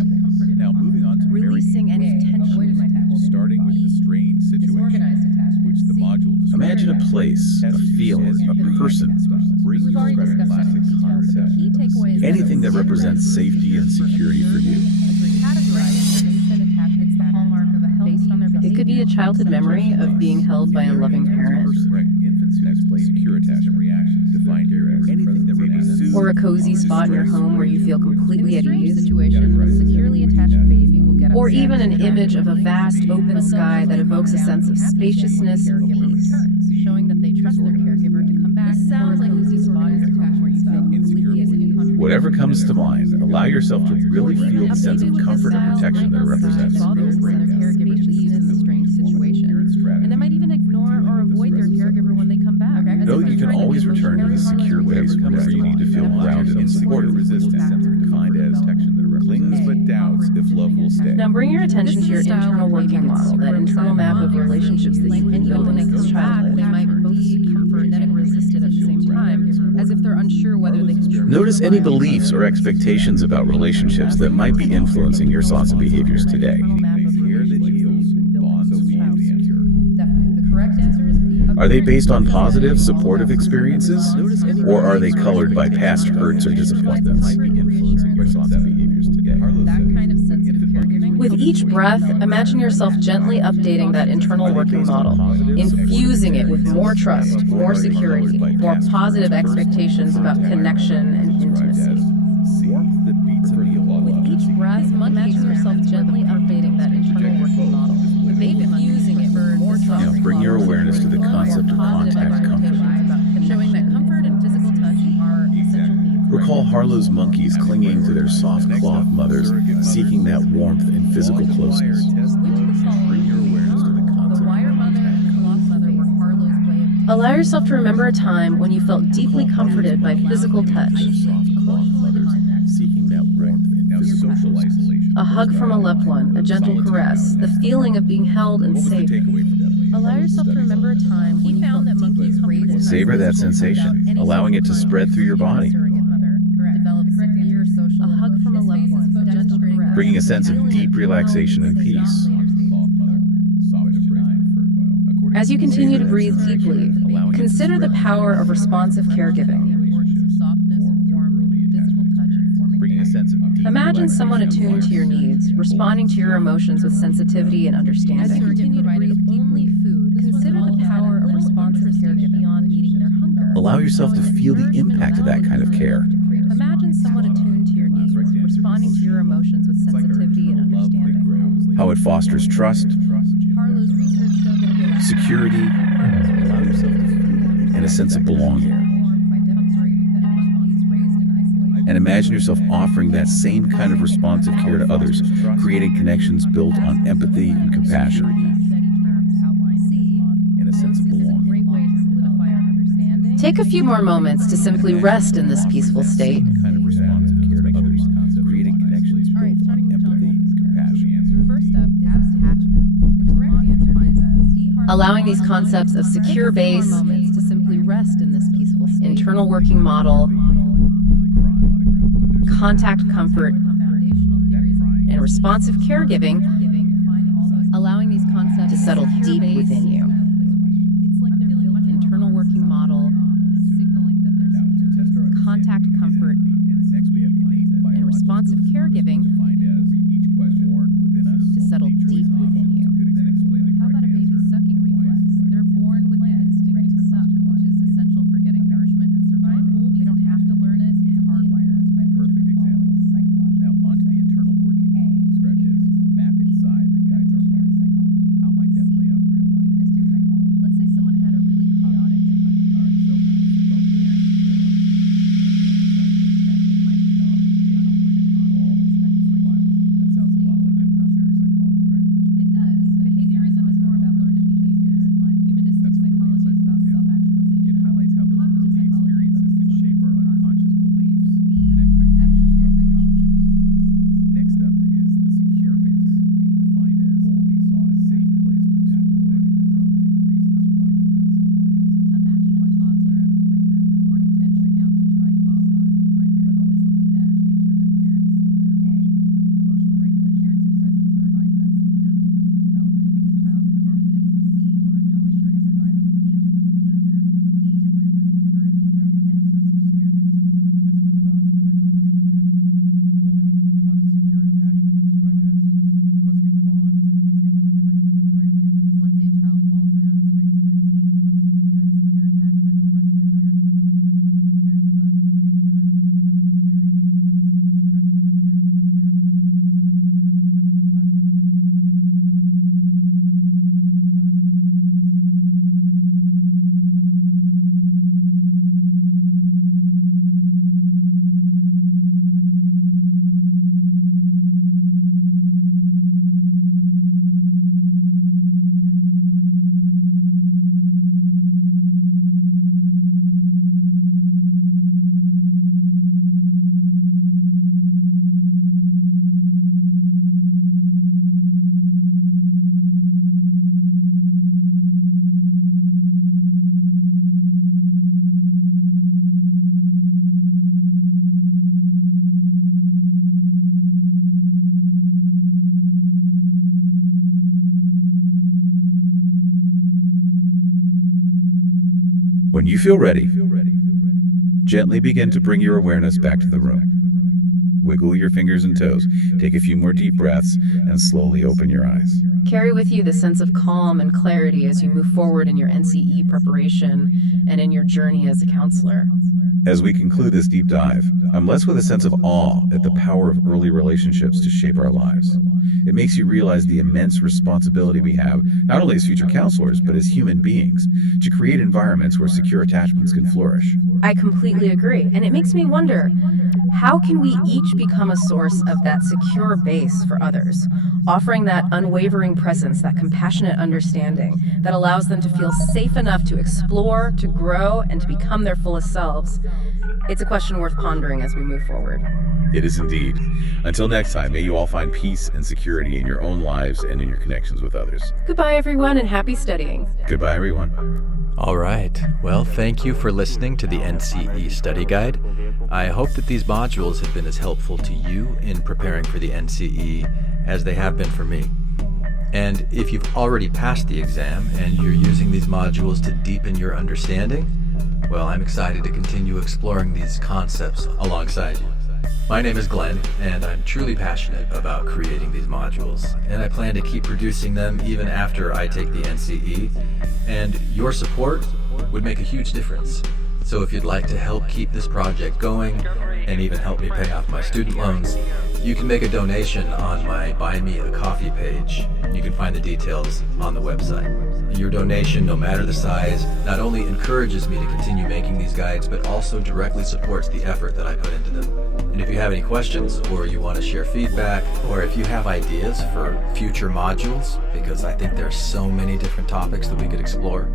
Now, moving on to Releasing any tension you might be holding. starting with the strange situation, Disorganized attachment. which the C. module describes. Imagine a place, a feeling, a person. Bring We've already your discussed that in classic detail, but the concept key of a takeaway is that anything that it's represents safety and security for you. Categorized infant attachment The hallmark of a healthy based on their It could be a childhood memory of being held by a loving parent, Right. Infants who display secure attachment reactions defined here as anything that represents or a cozy spot in your home where you feel In completely a at strange ease, situation, a securely attached baby will get or upset even an when image of a feelings vast but open they'll sky that usually evokes a calm down sense of and be happy again when the spaciousness and caregiver peace. returns, showing that they trust their caregiver to come back. This sounds or a like cozy a spot in your home where you feel completely at ease. Whatever comes to mind, allow yourself to really feel the sense of comfort and protection that it represents. Bothers when their caregiver leaves in a strange situation, and they might even ignore or avoid their caregiver when they come back. as Know if that you they're can trying to be always return to emotionally the secure base where you need to feel grounded and supported. Resistance, defined as protection that clings but doubts if love will stay. Now bring your attention to your internal working model, that internal map of relationships that you've been building since childhood. They might both be comforted and resisted at the same time, as if they're unsure whether they can truly Notice any rely on beliefs or expectations about relationships that might be influencing your thoughts and behaviors today. Definitely. The correct answer is B. Are they based on positive, supportive experiences, or are they colored by past hurts or disappointments? That kind of sensitive caregiving. With each breath, imagine yourself gently updating that internal working model, infusing it with more trust, more security, more positive expectations about connection and intimacy. With each breath, imagine yourself gently updating that internal working model, infusing it with more trust. Now bring your awareness to the concept of contact comfort. Showing that comfort and physical touch are essential needs. Recall Harlow's monkeys clinging to their soft cloth mothers, seeking that warmth and physical closeness. Allow yourself to remember a time when you felt deeply comforted by physical touch. A hug from a loved one, a gentle caress, the feeling of being held and safe. Allow yourself to remember a time when you found that monkeys raised in Savor that sensation, allowing it to spread through your body, a hug from a loved one, a gentle caress. bringing a sense of deep relaxation and peace. As you continue to breathe deeply, consider the power of responsive caregiving. Imagine someone attuned to your needs, responding to your emotions with sensitivity and understanding. As you continue to breathe only food, consider the power of responsive caregiving beyond meeting their hunger. Allow yourself to feel the impact of that kind of care. Imagine someone attuned to your needs, responding to your emotions with sensitivity and understanding. How it fosters trust, Harlow's research showed that security, and a sense of belonging. And imagine yourself offering that same kind of responsive care to others, creating connections built on empathy and compassion. And a sense of belonging. Take a few more moments to simply rest in this peaceful state, Kind of responsive care to others, creating connections built on empathy and compassion. First up is attachment, which the module defines as allowing these concepts of secure base, moments to simply rest in this peaceful state. internal working model, contact comfort, and responsive caregiving Allowing these concepts to settle deep within you. It's like they're feeling Internal working model, signaling that there's contact comfort, and responsive caregiving to settle deep within you. How about a baby's sucking reflex? They're born with the instinct to suck, which is essential for getting nourishment and survival. They don't have to learn it, it's hardwired. By which of the following is psychological? Now, onto the internal working model, described as map inside that guides our heart. How might that play out in real life? Humanistic psychology. Let's say someone had a really chaotic and That sounds a lot like evolutionary psychology, right? it does. Behaviorism is more about learned behaviors in life. Humanistic That's a really psychology is about insightful self-actualization. It highlights how those Cognitive early psychology experiences can focuses on shape our the unconscious beliefs The B, and expectations about evolutionary psychology relationships. makes the most sense. Next up is the secure base, defined as Bowlby saw a safe place to explore and grow that increased the survival rates of our ancestors. Imagine a toddler at a playground. According to venturing out to try a new slide, but always looking back to make sure their parent is still there watching them. Emotional regulation. Parents' presence provides that secure base, development, giving the child the confidence to explore, knowing they have a safe haven for danger. D, That's a great visual. encouraging Captures that sense of safety and support. This one allows for exploration attachment. Bowlby believes onto secure attachment, described as trusting bonds that ease the I think mind. you're right. The correct answer is let's say a child falls down and scrapes their knee. Staying close to a kid with secure attachment, they'll run to their parent for comfort, and the parent's hug and reassurance will be enough to soothe Mary them. Ainsworth They trust that their parent will take care of them and make them better. That's a classic example of secure attachment in action. Lastly, we have insecure attachment, defined as bonds unsure, no trust. Strange situation was all about observing how infants react to separation. Let's say someone constantly worries about whether their partner really directly relates to another When you feel ready, gently begin to bring your awareness back to the room. Wiggle your fingers and toes, take a few more deep breaths, and slowly open your eyes. Carry with you the sense of calm and clarity as you move forward in your NCE preparation and in your journey as a counselor. As we conclude this deep dive, I'm left with a sense of awe at the power of early relationships to shape our lives. It makes you realize the immense responsibility we have, not only as future counselors, but as human beings, to create environments where secure attachments can flourish. I completely agree, and it makes me wonder, how can we each become a source of that secure base for others, offering that unwavering presence, that compassionate understanding that allows them to feel safe enough to explore, to grow, and to become their fullest selves? It's a question worth pondering as we move forward. It is indeed. Until next time, may you all find peace and security in your own lives and in your connections with others. Goodbye, everyone, and happy studying. Goodbye, everyone. All right. Well, thank you for listening to the NCE Study Guide. I hope that these modules have been as helpful to you in preparing for the NCE as they have been for me. And if you've already passed the exam and you're using these modules to deepen your understanding, well, I'm excited to continue exploring these concepts alongside you. My name is Glenn, and I'm truly passionate about creating these modules, and I plan to keep producing them even after I take the NCE, and your support would make a huge difference. So if you'd like to help keep this project going, and even help me pay off my student loans, you can make a donation on my Buy Me a Coffee page. You can find the details on the website. Your donation, no matter the size, not only encourages me to continue making these guides, but also directly supports the effort that I put into them. And if you have any questions, or you want to share feedback, or if you have ideas for future modules, because I think there's so many different topics that we could explore,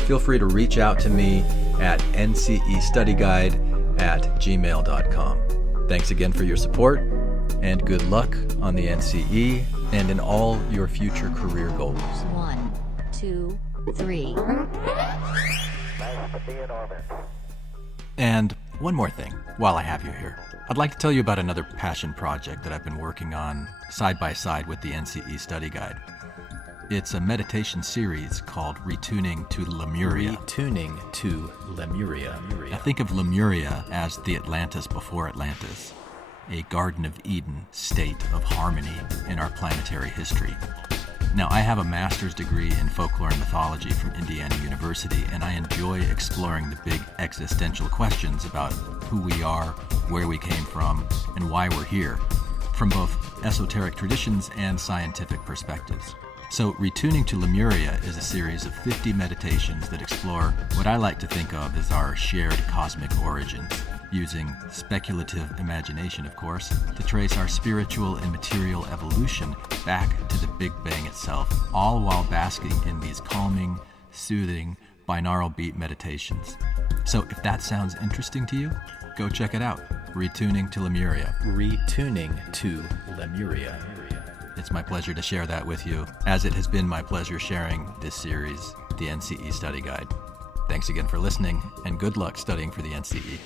feel free to reach out to me at ncestudyguide@gmail.com. Thanks again for your support, and good luck on the NCE and in all your future career goals. 1, 2, 3. And one more thing, while I have you here. I'd like to tell you about another passion project that I've been working on side by side with the NCE Study Guide. It's a meditation series called Retuning to Lemuria. Retuning to Lemuria. Now think of Lemuria as the Atlantis before Atlantis, a Garden of Eden state of harmony in our planetary history. Now, I have a master's degree in folklore and mythology from Indiana University, and I enjoy exploring the big existential questions about who we are, where we came from, and why we're here, from both esoteric traditions and scientific perspectives. So, Retuning to Lemuria is a series of 50 meditations that explore what I like to think of as our shared cosmic origins, using speculative imagination, of course, to trace our spiritual and material evolution back to the Big Bang itself, all while basking in these calming, soothing, binaural beat meditations. So if that sounds interesting to you, go check it out. Retuning to Lemuria. Retuning to Lemuria. It's my pleasure to share that with you, as it has been my pleasure sharing this series, the NCE Study Guide. Thanks again for listening, and good luck studying for the NCE.